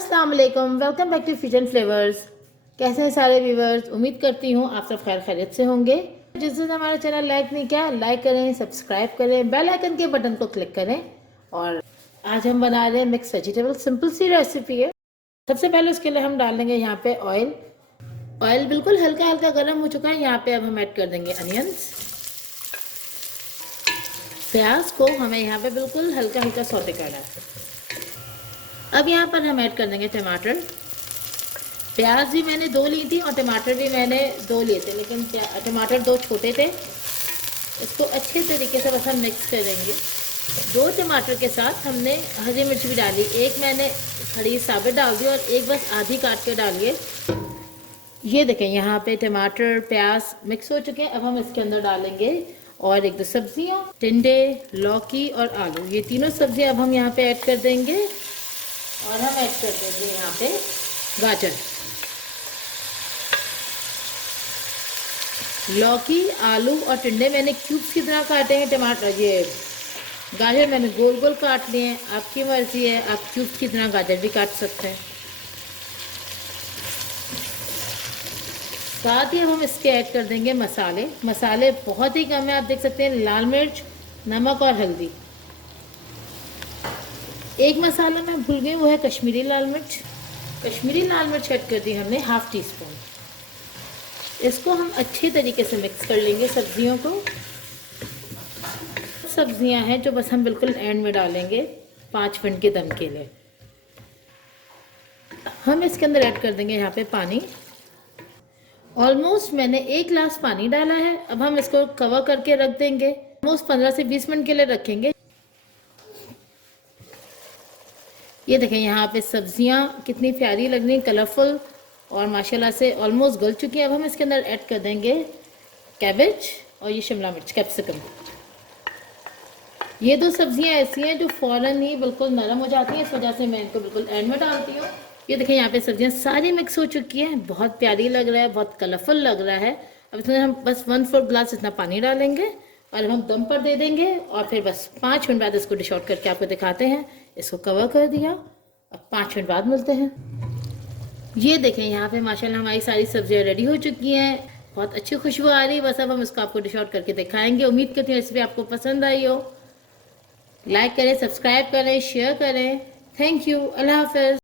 अस्सलाम वालेकुम, welcome back to fusion flavours. कैसे हैं सारे व्यूवर्स? उम्मीद करती हूँ आप सब खैर खैरियत से होंगे। जिसने हमारा चैनल लाइक नहीं किया, लाइक करें, सब्सक्राइब करें, बेल आइकन के बटन को क्लिक करें। और आज हम बना रहे हैं मिक्स वेजिटेबल, सिंपल सी रेसिपी है। सबसे पहले उसके लिए हम डालेंगे यहाँ पे ऑयल। ऑयल बिल्कुल हल्का हल्का गर्म हो चुका है। यहाँ पे अब हम ऐड कर देंगे अनियंस। प्याज को हमें यहाँ पे बिल्कुल हल्का हल्का सौते करना है। अब यहाँ पर हम ऐड कर देंगे टमाटर। प्याज भी मैंने 2 ली थी और टमाटर भी मैंने 2 लिए थे, लेकिन टमाटर 2 छोटे थे। इसको अच्छे तरीके से बस हम मिक्स करेंगे। 2 टमाटर के साथ हमने हरी मिर्च भी डाली, एक मैंने खड़ी साबित डाल दी और एक बस आधी काट के डालिए। ये देखें, यहाँ पे टमाटर प्याज मिक्स हो चुके हैं। अब हम इसके अंदर डालेंगे और 1-2 सब्जियाँ, टिंडे, लौकी और आलू। ये तीनों सब्जियाँ अब हम यहाँ पे ऐड कर देंगे। और हम ऐड कर देंगे यहाँ पे गाजर। लौकी, आलू और टिंडे मैंने क्यूब्स की तरह काटे हैं। टमाटर, ये गाजर मैंने गोल गोल काट लिए हैं। आपकी मर्जी है, आप क्यूब्स की तरह गाजर भी काट सकते हैं। साथ ही हम इसके ऐड कर देंगे मसाले। मसाले बहुत ही कम है, आप देख सकते हैं। लाल मिर्च, नमक और हल्दी। एक मसाला मैं भूल गई, वो है कश्मीरी लाल मिर्च। कश्मीरी लाल मिर्च ऐड कर दी हमने ½ टीस्पून। इसको हम अच्छे तरीके से मिक्स कर लेंगे सब्जियों को। सब्जियां हैं जो बस हम बिल्कुल एंड में डालेंगे 5 मिनट के दम के लिए। हम इसके अंदर ऐड कर देंगे यहाँ पे पानी। ऑलमोस्ट मैंने 1 गिलास पानी डाला है। अब हम इसको कवर करके रख देंगे। ऑलमोस्ट 15 से 20 मिनट के लिए रखेंगे। ये देखें, यहाँ पे सब्जियाँ कितनी प्यारी लग रही, कलरफुल और माशाल्लाह से ऑलमोस्ट गल चुकी है। अब हम इसके अंदर ऐड कर देंगे कैबेज और ये शिमला मिर्च, कैप्सिकम। ये 2 सब्जियाँ ऐसी हैं जो फ़ौरन ही बिल्कुल नरम हो जाती हैं, इस वजह से मैं इनको बिल्कुल एंड में डालती हूँ। ये देखें, यहाँ पे सब्जियाँ सारी मिक्स हो चुकी हैं। बहुत प्यारी लग रहा है, बहुत कलरफुल लग रहा है। अब इसमें हम बस 1/4 गिलास इतना पानी डालेंगे और हम दम पर दे देंगे। और फिर बस 5 मिनट बाद इसको डिश आउट करके आपको दिखाते हैं। इसको कवर कर दिया, अब 5 मिनट बाद मिलते हैं। ये देखें, यहाँ पे माशाल्लाह हमारी सारी सब्जियाँ रेडी हो चुकी हैं। बहुत अच्छी खुशबू आ रही है। बस अब हम इसको आपको डिश आउट करके दिखाएंगे। उम्मीद करती हूँ रेसिपी आपको पसंद आई हो। लाइक करें, सब्सक्राइब करें, शेयर करें। Thank you. अल्लाह हाफ़िज़।